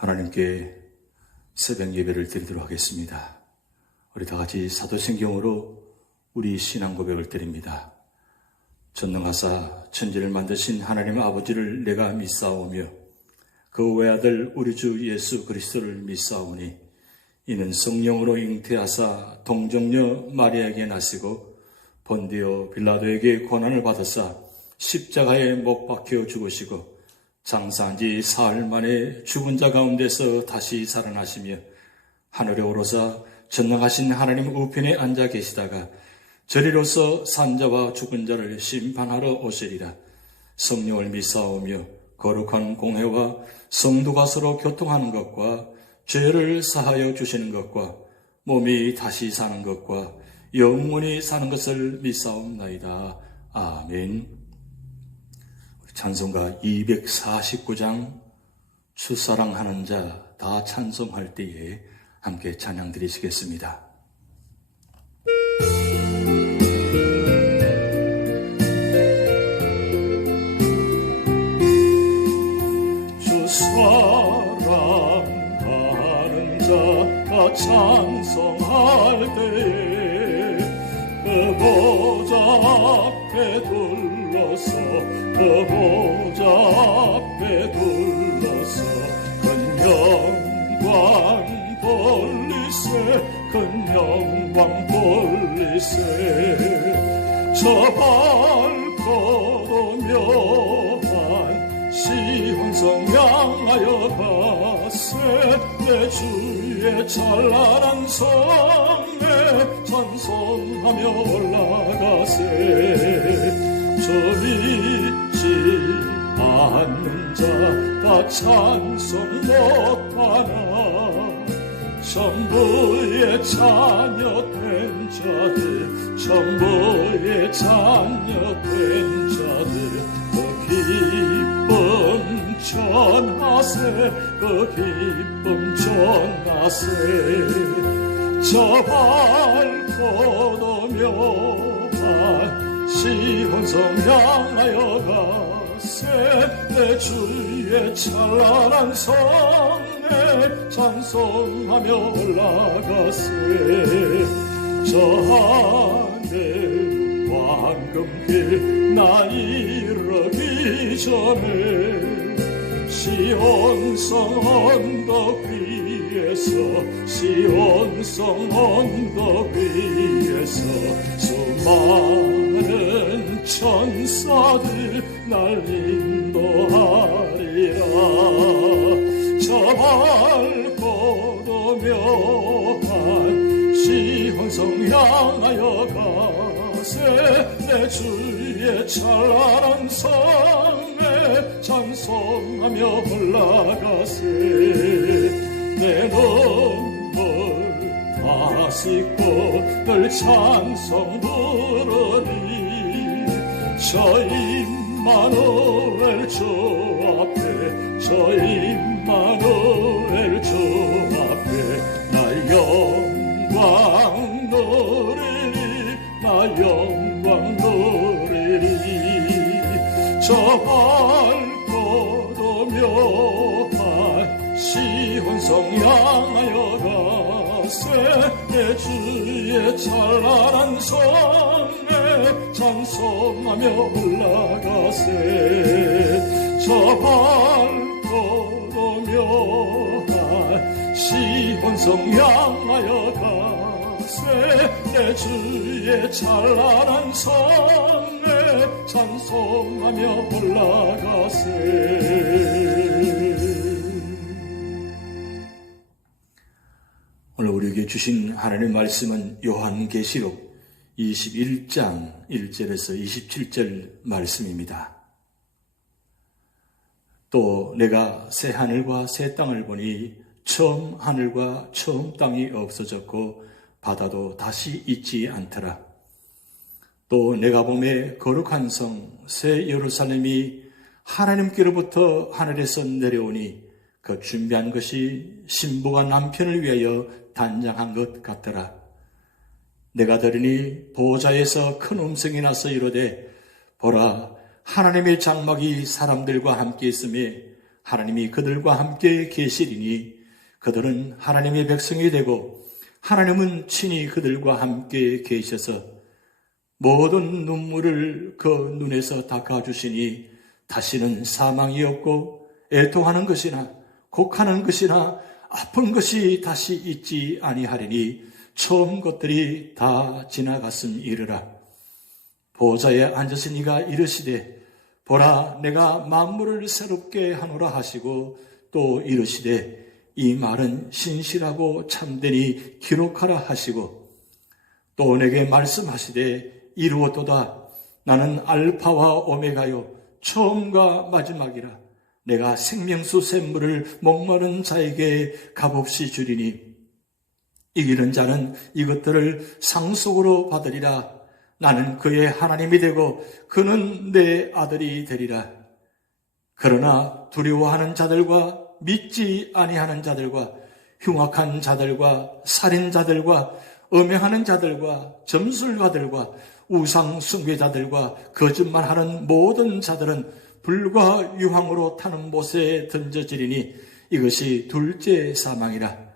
하나님께 새벽 예배를 드리도록 하겠습니다. 우리 다 같이 사도신경으로 우리 신앙 고백을 드립니다. 전능하사 천지를 만드신 하나님 아버지를 내가 믿사오며 그 외아들 우리 주 예수 그리스도를 믿사오니 이는 성령으로 잉태하사 동정녀 마리아에게 나시고 본디오 빌라도에게 고난을 받으사 십자가에 못 박혀 죽으시고 장사한 지 사흘 만에 죽은 자 가운데서 다시 살아나시며 하늘에 오르사 전능하신 하나님 우편에 앉아 계시다가 저리로서 산자와 죽은 자를 심판하러 오시리라. 성령을 믿사오며 거룩한 공회와 성도가 서로 교통하는 것과 죄를 사하여 주시는 것과 몸이 다시 사는 것과 영원히 사는 것을 믿사옵나이다. 아멘. 찬송가 249장 주사랑하는 자 다 찬송할 때에 함께 찬양 드리시겠습니다. 주사랑하는 자 다 찬송할 때에 그 보좌 앞에 둘러서 그 보좌 앞에 둘러서 큰 영광 돌리세 큰 영광 돌리세 저 밝고 묘한 시온성 향하여 가세 내 주의 찬란한 성에 찬송하며 올라가세 저 믿지 않는 자 다 찬송 못하나 전부의 자녀 된 자들 전부의 자녀 된 자들 그 기쁨 전하세 그 기쁨 전하세 저 밝고도 묘한 시온성 향하여 가세 내 주의 찬란한 성에 찬송하며 올라가세 저 하늘 황금길 나 이르기 전에 시온성 언덕 위에서 시온성 언덕 위에서 수많은 천사들 날 인도하리라 저 밝고도 묘한 시온성 향하여 가세 내 주의 찬란한 성에 찬송하며 올라가세 내 눈물 다 씻고 늘 찬송 부르리 저 임마누엘 주 앞에 저 임마누엘 주 앞에 나 영광 누리리 나 영광 누리리 저 밝고도 묘한 시온성 향하여 가세 내 주의 찬란한 성에 찬송하며 올라가세 저 밝고도 묘한 시온성 향하여 가세 내 주의 찬란한 성에 찬송하며 올라가세 오늘 우리에게 주신 하나님의 말씀은 요한계시록 21장 1절에서 27절 말씀입니다. 또 내가 새 하늘과 새 땅을 보니 처음 하늘과 처음 땅이 없어졌고 바다도 다시 있지 않더라. 또 내가 보매 거룩한 성 새 예루살렘이 하나님께로부터 하늘에서 내려오니 그 준비한 것이 신부가 남편을 위하여 단장한 것 같더라. 내가 들으니 보좌에서 큰 음성이 나서 이르되 보라 하나님의 장막이 사람들과 함께 있음에 하나님이 그들과 함께 계시리니 그들은 하나님의 백성이 되고 하나님은 친히 그들과 함께 계셔서 모든 눈물을 그 눈에서 닦아주시니 다시는 사망이 없고 애통하는 것이나 곡하는 것이나 아픈 것이 다시 있지 아니하리니 처음 것들이 다 지나갔음이르라. 보좌에 앉으신 이가 이르시되 보라 내가 만물을 새롭게 하노라 하시고 또 이르시되 이 말은 신실하고 참되니 기록하라 하시고 또 내게 말씀하시되 이루었도다. 나는 알파와 오메가요 처음과 마지막이라. 내가 생명수 샘물을 목마른 자에게 값없이 주리니 이기는 자는 이것들을 상속으로 받으리라. 나는 그의 하나님이 되고 그는 내 아들이 되리라. 그러나 두려워하는 자들과 믿지 아니하는 자들과 흉악한 자들과 살인자들과 음행하는 자들과 점술가들과 우상 숭배자들과 거짓말하는 모든 자들은 불과 유황으로 타는 못에 던져지리니 이것이 둘째 사망이라.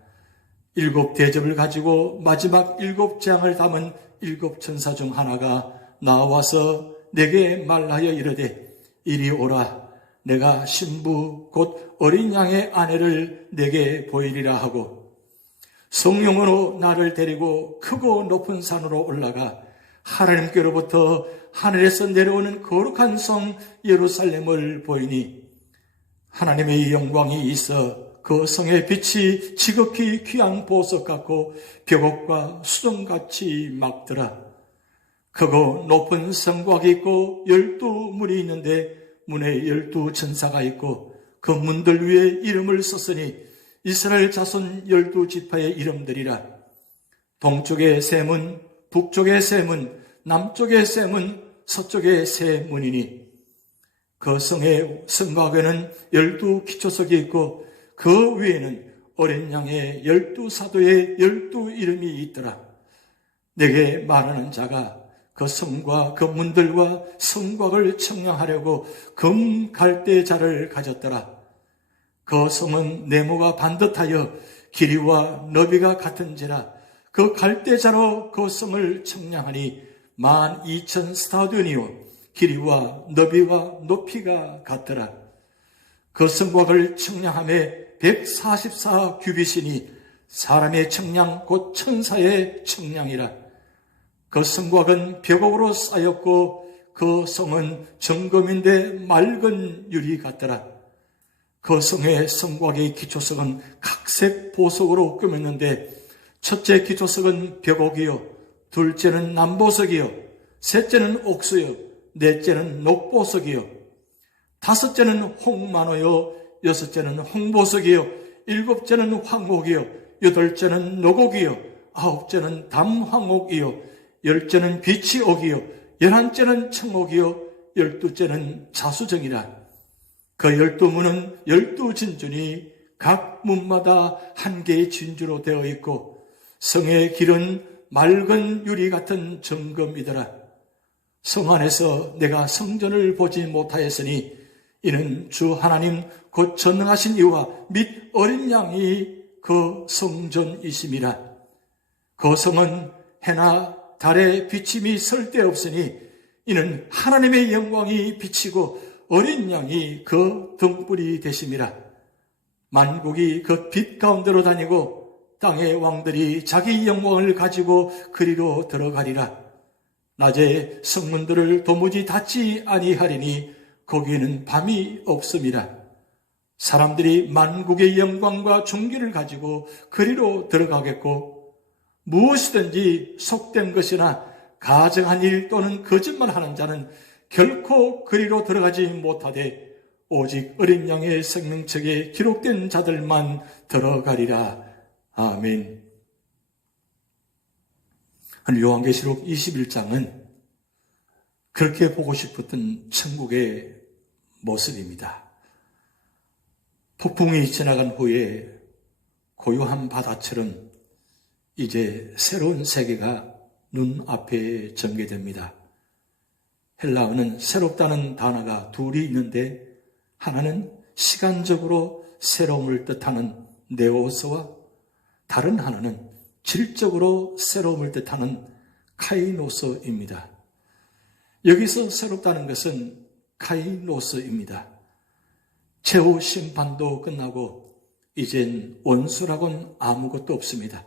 7 대접을 가지고 마지막 7 재앙을 담은 7 천사 중 하나가 나와서 내게 말하여 이르되 이리 오라. 내가 신부 곧 어린 양의 아내를 내게 보이리라 하고 성령으로 나를 데리고 크고 높은 산으로 올라가 하나님께로부터 하늘에서 내려오는 거룩한 성 예루살렘을 보이니 하나님의 영광이 있어 그 성의 빛이 지극히 귀한 보석 같고 벽옥과 수정같이 막더라. 크고 높은 성곽이 있고 12문이 있는데 문에 12 천사가 있고 그 문들 위에 이름을 썼으니 이스라엘 자손 12지파의 이름들이라. 동쪽의 세 문, 북쪽의 세 문, 남쪽의 세 문, 서쪽의 세 문이니 그 성의 성곽에는 12 기초석이 있고 그 위에는 어린 양의 12 사도의 12 이름이 있더라. 내게 말하는 자가 그 성과 그 문들과 성곽을 청량하려고 금 갈대자를 가졌더라. 그 성은 네모가 반듯하여 길이와 너비가 같은지라. 그 갈대자로 그 성을 청량하니 12,000 스타디온이요 길이와 너비와 높이가 같더라. 그 성곽을 청량함에 144 규빗이니 사람의 청량 곧 천사의 청량이라. 그 성곽은 벽옥으로 쌓였고 그 성은 정금인데 맑은 유리 같더라. 그 성의 성곽의 기초석은 각색 보석으로 꾸몄는데 첫째 기초석은 벽옥이요 둘째는 남보석이요 셋째는 옥수요 넷째는 녹보석이요 다섯째는 홍만호요 여섯째는 홍보석이요 일곱째는 황옥이요 여덟째는 노곡이요 아홉째는 담황옥이요 10째는 비치옥이요 11째는 청옥이요 12째는 자수정이라. 그 12문은 12진주니 각 문마다 한 개의 진주로 되어 있고 성의 길은 맑은 유리 같은 정금이더라. 성 안에서 내가 성전을 보지 못하였으니 이는 주 하나님 곧 전능하신 이와 및 어린 양이 그 성전이심이라. 그 성은 해나 달의 비침이 쓸데없으니 이는 하나님의 영광이 비치고 어린 양이 그 등불이 되심이라. 만국이 그 빛 가운데로 다니고 땅의 왕들이 자기 영광을 가지고 그리로 들어가리라. 낮에 성문들을 도무지 닫지 아니하리니 거기에는 밤이 없음이라. 사람들이 만국의 영광과 존귀를 가지고 그리로 들어가겠고 무엇이든지 속된 것이나 가증한 일 또는 거짓말하는 자는 결코 그리로 들어가지 못하되 오직 어린 양의 생명책에 기록된 자들만 들어가리라. 아멘. 요한계시록 21장은 그렇게 보고 싶었던 천국의 모습입니다. 폭풍이 지나간 후에 고요한 바다처럼 이제 새로운 세계가 눈앞에 전개됩니다. 헬라어는 새롭다는 단어가 둘이 있는데 하나는 시간적으로 새로움을 뜻하는 네오스와 다른 하나는 질적으로 새로움을 뜻하는 카이노스입니다. 여기서 새롭다는 것은 카이노스입니다. 최후 심판도 끝나고 이젠 원수라고는 아무것도 없습니다.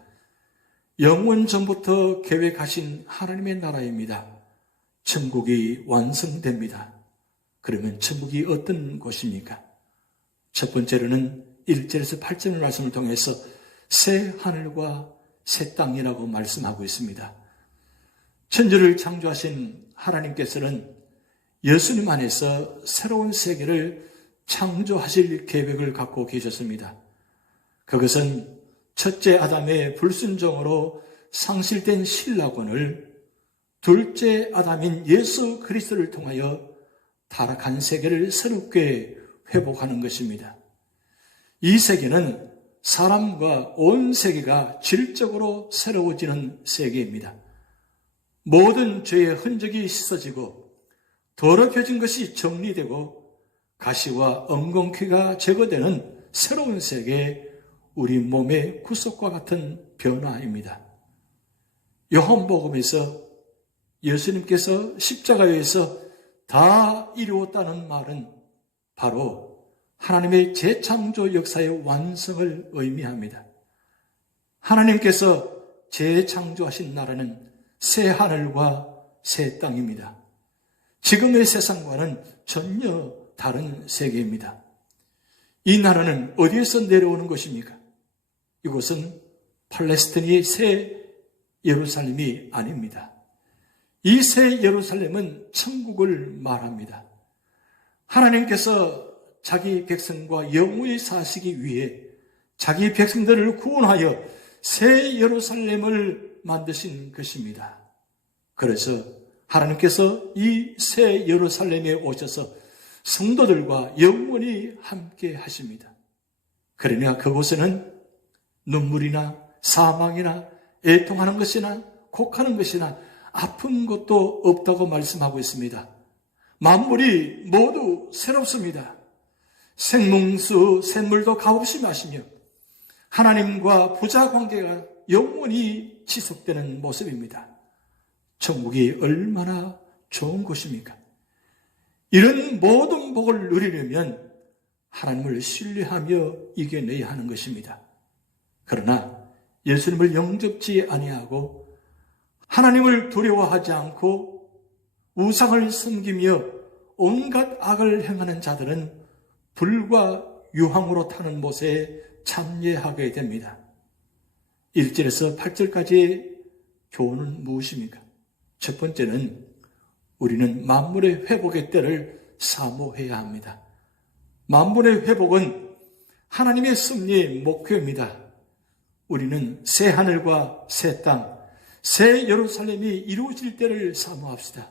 영원 전부터 계획하신 하나님의 나라입니다. 천국이 완성됩니다. 그러면 천국이 어떤 곳입니까? 첫 번째로는 1절에서 8절의 말씀을 통해서 새 하늘과 새 땅이라고 말씀하고 있습니다. 천지를 창조하신 하나님께서는 예수님 안에서 새로운 세계를 창조하실 계획을 갖고 계셨습니다. 그것은 첫째 아담의 불순종으로 상실된 신라권을 둘째 아담인 예수 그리스도를 통하여 타락한 세계를 새롭게 회복하는 것입니다. 이 세계는 사람과 온 세계가 질적으로 새로워지는 세계입니다. 모든 죄의 흔적이 씻어지고 더럽혀진 것이 정리되고 가시와 엉겅퀴가 제거되는 새로운 세계, 우리 몸의 구속과 같은 변화입니다. 요한복음에서 예수님께서 십자가에서 다 이루었다는 말은 바로 하나님의 재창조 역사의 완성을 의미합니다. 하나님께서 재창조하신 나라는 새 하늘과 새 땅입니다. 지금의 세상과는 전혀 다른 세계입니다. 이 나라는 어디에서 내려오는 것입니까? 이곳은 팔레스틴의 새 예루살렘이 아닙니다. 이 새 예루살렘은 천국을 말합니다. 하나님께서 자기 백성과 영원히 사시기 위해 자기 백성들을 구원하여 새 예루살렘을 만드신 것입니다. 그래서 하나님께서 이 새 예루살렘에 오셔서 성도들과 영원히 함께 하십니다. 그러나 그곳에는 눈물이나 사망이나 애통하는 것이나 곡하는 것이나 아픈 것도 없다고 말씀하고 있습니다. 만물이 모두 새롭습니다. 생명수 샘물도 값없이 마시며 하나님과 부자 관계가 영원히 지속되는 모습입니다. 천국이 얼마나 좋은 곳입니까? 이런 모든 복을 누리려면 하나님을 신뢰하며 이겨내야 하는 것입니다. 그러나 예수님을 영접지 아니하고 하나님을 두려워하지 않고 우상을 섬기며 온갖 악을 행하는 자들은 불과 유황으로 타는 못에 참여하게 됩니다. 1절에서 8절까지의 교훈은 무엇입니까? 첫 번째는 우리는 만물의 회복의 때를 사모해야 합니다. 만물의 회복은 하나님의 승리의 목표입니다. 우리는 새 하늘과 새 땅, 새 예루살렘이 이루어질 때를 사모합시다.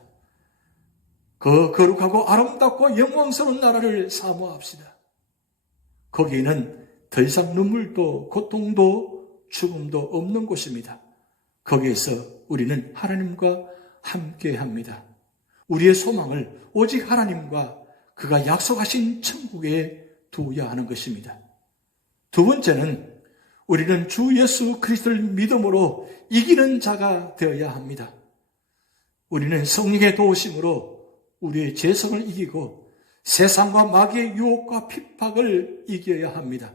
그 거룩하고 아름답고 영광스러운 나라를 사모합시다. 거기에는 더 이상 눈물도 고통도 죽음도 없는 곳입니다. 거기에서 우리는 하나님과 함께합니다. 우리의 소망을 오직 하나님과 그가 약속하신 천국에 두어야 하는 것입니다. 두 번째는 우리는 주 예수 그리스도를 믿음으로 이기는 자가 되어야 합니다. 우리는 성령의 도우심으로 우리의 죄성을 이기고 세상과 마귀의 유혹과 핍박을 이겨야 합니다.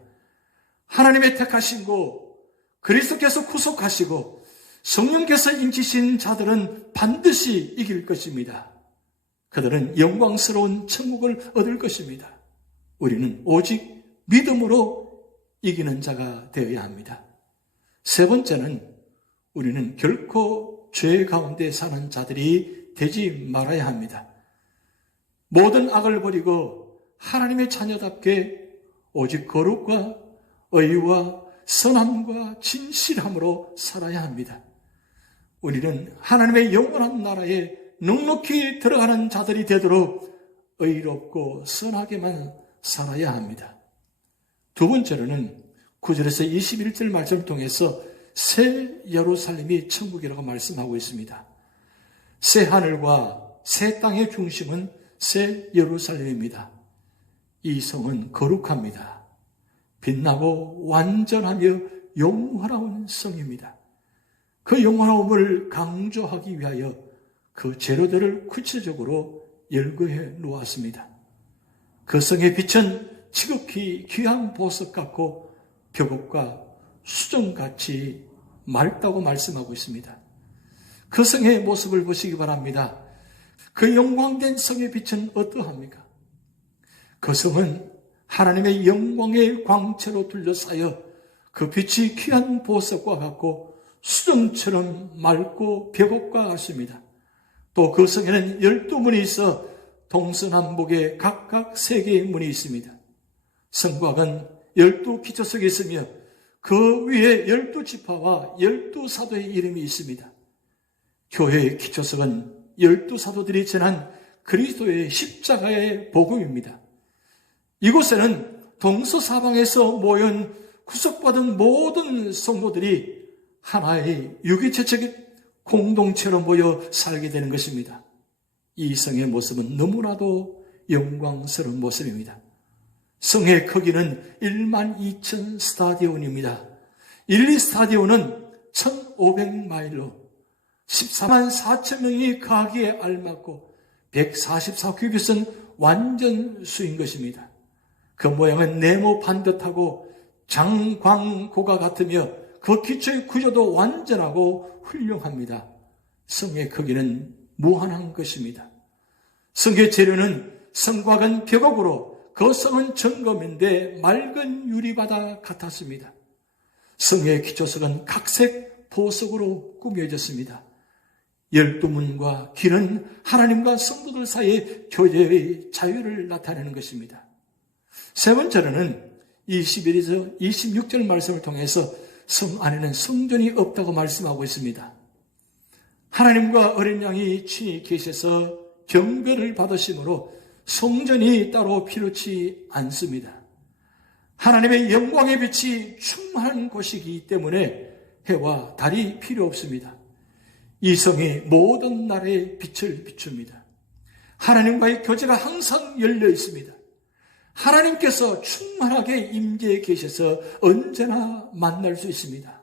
하나님의 택하시고 그리스도께서 구속하시고 성령께서 인치신 자들은 반드시 이길 것입니다. 그들은 영광스러운 천국을 얻을 것입니다. 우리는 오직 믿음으로 이기는 자가 되어야 합니다. 세 번째는 우리는 결코 죄 가운데 사는 자들이 되지 말아야 합니다. 모든 악을 버리고 하나님의 자녀답게 오직 거룩과 의와 선함과 진실함으로 살아야 합니다. 우리는 하나님의 영원한 나라에 넉넉히 들어가는 자들이 되도록 의롭고 선하게만 살아야 합니다. 두 번째로는 9절에서 21절 말씀을 통해서 새 예루살렘이 천국이라고 말씀하고 있습니다. 새 하늘과 새 땅의 중심은 새 예루살렘입니다. 이 성은 거룩합니다. 빛나고 완전하며 영화로운 성입니다. 그 영화로움을 강조하기 위하여 그 재료들을 구체적으로 열거해 놓았습니다. 그 성의 빛은 지극히 귀한 보석 같고 벽옥과 수정같이 맑다고 말씀하고 있습니다. 그 성의 모습을 보시기 바랍니다. 그 영광된 성의 빛은 어떠합니까? 그 성은 하나님의 영광의 광채로 둘러싸여 그 빛이 귀한 보석과 같고 수정처럼 맑고 벽옥과 같습니다. 또 그 성에는 12문이 있어 동서남북에 각각 3개의 문이 있습니다. 성곽은 12기초석이 있으며 그 위에 12지파와 12사도의 이름이 있습니다. 교회의 기초석은 12사도들이 전한 그리스도의 십자가의 복음입니다. 이곳에는 동서사방에서 모인 구속받은 모든 성도들이 하나의 유기체적 공동체로 모여 살게 되는 것입니다. 이 성의 모습은 너무나도 영광스러운 모습입니다. 성의 크기는 12,000 스타디온입니다. 1,2스타디온은 1,500마일로 14만 4천 명이 가기에 알맞고 144큐빗은 완전 수인 것입니다. 그 모양은 네모 반듯하고 장광고가 같으며 그 기초의 구조도 완전하고 훌륭합니다. 성의 크기는 무한한 것입니다. 성의 재료는 성곽은 벽옥으로 그 성은 정금인데 맑은 유리바다 같았습니다. 성의 기초석은 각색 보석으로 꾸며졌습니다. 12문과 길은 하나님과 성도들 사이의 교제의 자유를 나타내는 것입니다. 세 번째로는 21에서 26절 말씀을 통해서 성 안에는 성전이 없다고 말씀하고 있습니다. 하나님과 어린 양이 친히 계셔서 경배를 받으심으로 성전이 따로 필요치 않습니다. 하나님의 영광의 빛이 충만한 곳이기 때문에 해와 달이 필요 없습니다. 이 성이 모든 날의 빛을 비춥니다. 하나님과의 교제가 항상 열려 있습니다. 하나님께서 충만하게 임재해 계셔서 언제나 만날 수 있습니다.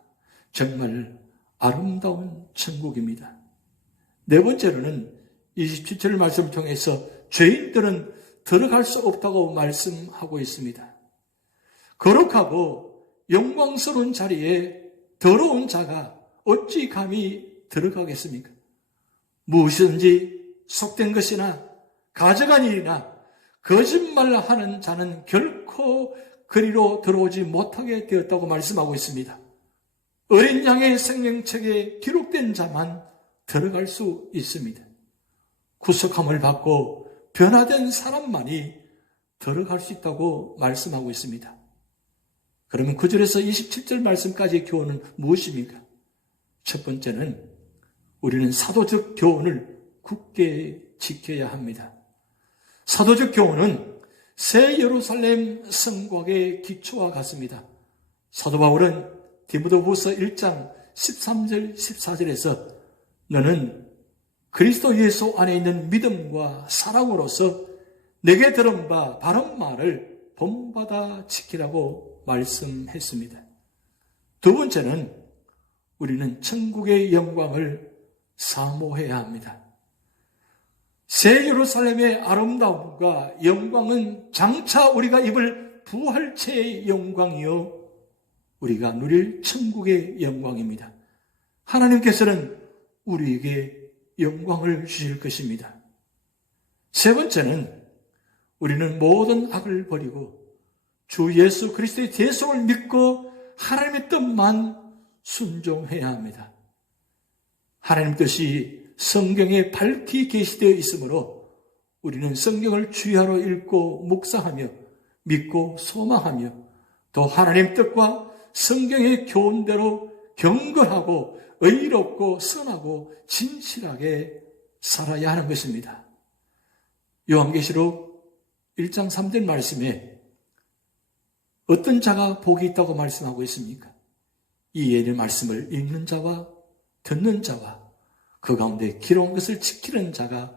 정말 아름다운 천국입니다. 네 번째로는 27절 말씀을 통해서 죄인들은 들어갈 수 없다고 말씀하고 있습니다. 거룩하고 영광스러운 자리에 더러운 자가 어찌 감히 들어가겠습니까? 무엇이든지 속된 것이나 가져간 일이나 거짓말하는 자는 결코 그리로 들어오지 못하게 되었다고 말씀하고 있습니다. 어린 양의 생명책에 기록된 자만 들어갈 수 있습니다. 구속함을 받고 변화된 사람만이 들어갈 수 있다고 말씀하고 있습니다. 그러면 9절에서 27절 말씀까지의 교훈은 무엇입니까? 첫 번째는 우리는 사도적 교훈을 굳게 지켜야 합니다. 사도적 교훈은 새 예루살렘 성곽의 기초와 같습니다. 사도 바울은 디모데후서 1장 13절 14절에서 너는 그리스도 예수 안에 있는 믿음과 사랑으로서 내게 들은 바 바른 말을 본받아 지키라고 말씀했습니다. 두 번째는 우리는 천국의 영광을 사모해야 합니다. 새 예루살렘의 아름다움과 영광은 장차 우리가 입을 부활체의 영광이요 우리가 누릴 천국의 영광입니다. 하나님께서는 우리에게 영광을 주실 것입니다. 세 번째는 우리는 모든 악을 버리고 주 예수 그리스도의 대속을 믿고 하나님의 뜻만 순종해야 합니다. 하나님 뜻이 성경에 밝히 계시되어 있으므로 우리는 성경을 주야로 읽고 묵상하며 믿고 소망하며 또 하나님 뜻과 성경의 교훈대로 경건하고 의롭고 선하고 진실하게 살아야 하는 것입니다. 요한계시록 1장 3절 말씀에 어떤 자가 복이 있다고 말씀하고 있습니까? 이 예의 말씀을 읽는 자와 듣는 자와 그 가운데 기록한 것을 지키는 자가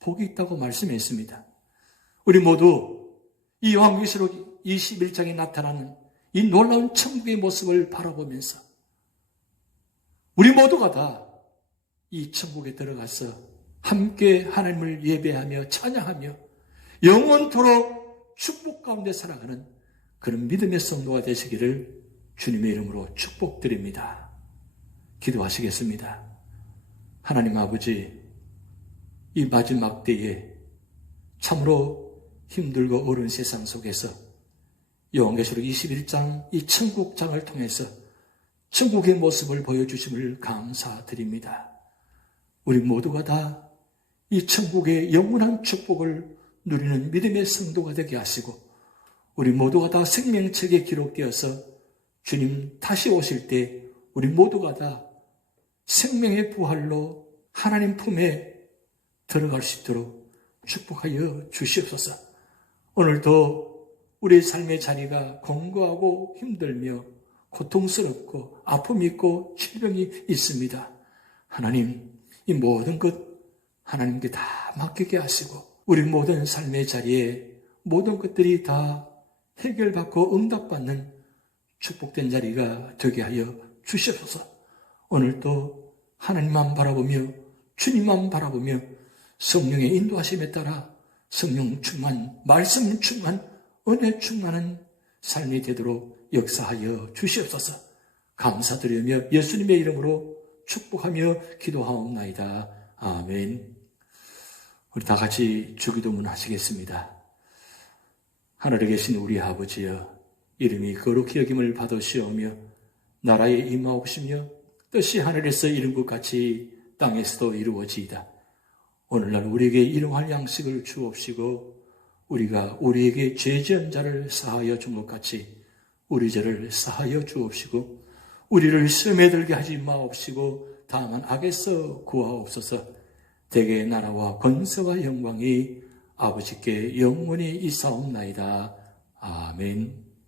복이 있다고 말씀했습니다. 우리 모두 이 요한계시록 21장에 나타나는 이 놀라운 천국의 모습을 바라보면서 우리 모두가 다 이 천국에 들어가서 함께 하나님을 예배하며 찬양하며 영원토록 축복 가운데 살아가는 그런 믿음의 성도가 되시기를 주님의 이름으로 축복드립니다. 기도하시겠습니다. 하나님 아버지, 이 마지막 때에 참으로 힘들고 어려운 세상 속에서 요한계시록 21장 이 천국장을 통해서 천국의 모습을 보여주심을 감사드립니다. 우리 모두가 다 이 천국의 영원한 축복을 누리는 믿음의 성도가 되게 하시고 우리 모두가 다 생명책에 기록되어서 주님 다시 오실 때 우리 모두가 다 생명의 부활로 하나님 품에 들어갈 수 있도록 축복하여 주시옵소서. 오늘도 우리의 삶의 자리가 공고하고 힘들며 고통스럽고 아픔이 있고 질병이 있습니다. 하나님, 이 모든 것 하나님께 다 맡기게 하시고 우리 모든 삶의 자리에 모든 것들이 다 해결받고 응답받는 축복된 자리가 되게 하여 주시옵소서. 오늘도 하나님만 바라보며 주님만 바라보며 성령의 인도하심에 따라 성령 충만, 말씀 충만, 은혜 충만한 삶이 되도록 역사하여 주시옵소서. 감사드리며 예수님의 이름으로 축복하며 기도하옵나이다. 아멘. 우리 다 같이 주기도문 하시겠습니다. 하늘에 계신 우리 아버지여, 이름이 거룩히 여김을 받으시오며 나라에 임하옵시며 뜻이 하늘에서 이룬 것 같이 땅에서도 이루어지이다. 오늘날 우리에게 일용할 양식을 주옵시고 우리가 우리에게 죄 지은 자를 사하여 준 것 같이 우리 죄를 사하여 주옵시고 우리를 시험에 들게 하지 마옵시고 다만 악에서 구하옵소서. 대개의 나라와 권세와 영광이 아버지께 영원히 있사옵나이다. 아멘.